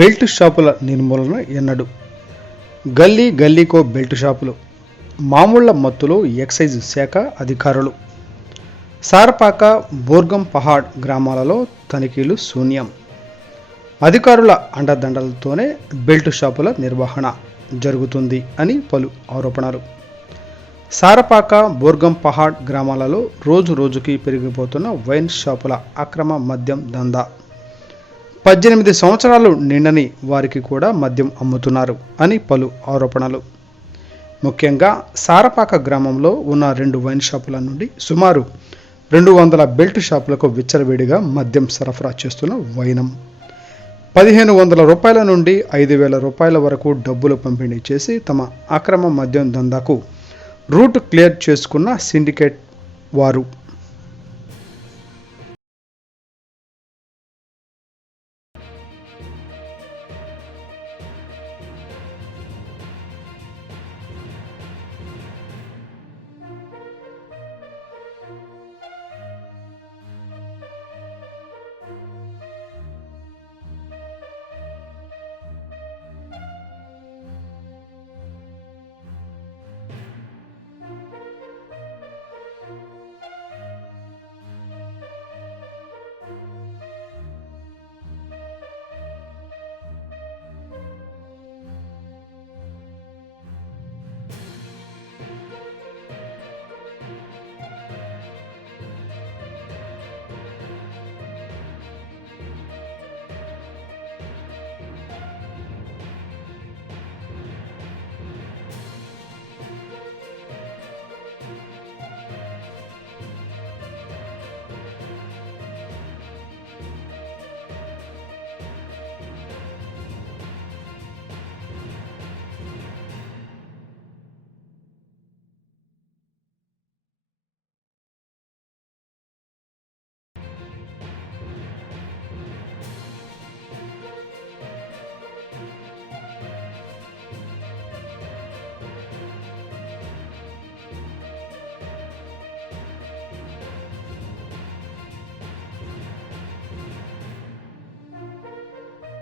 Belt షాపుల నిర్మూలన ఎన్నడు? గల్లీ గల్లీకో బెల్ట్ షాపులు, మామూళ్ల మత్తులో ఎక్సైజ్ శాఖ అధికారులు. సారపాక, బోర్గం పహాడ్ గ్రామాలలో తనిఖీలు శూన్యం. అధికారుల అండదండలతోనే బెల్ట్ షాపుల నిర్వహణ జరుగుతుంది అని పలు ఆరోపణలు. సారపాక, బోర్గం పహాడ్ గ్రామాలలో రోజు రోజుకి పెరిగిపోతున్న వైన్ షాపుల అక్రమ మద్యం దందా. 18 సంవత్సరాలు నిండని వారికి కూడా మద్యం అమ్ముతున్నారు అని పలు ఆరోపణలు. ముఖ్యంగా సారపాక గ్రామంలో ఉన్న 2 వైన్ షాపుల నుండి సుమారు 200 బెల్ట్ షాపులకు విచ్చలవిడిగా మద్యం సరఫరా చేస్తున్న వైనం. 1500 రూపాయల నుండి 5000 రూపాయల వరకు డబ్బులు పంపిణీ చేసి తమ అక్రమ మద్యం దందాకు రూట్ క్లియర్ చేసుకున్న సిండికేట్ వారు.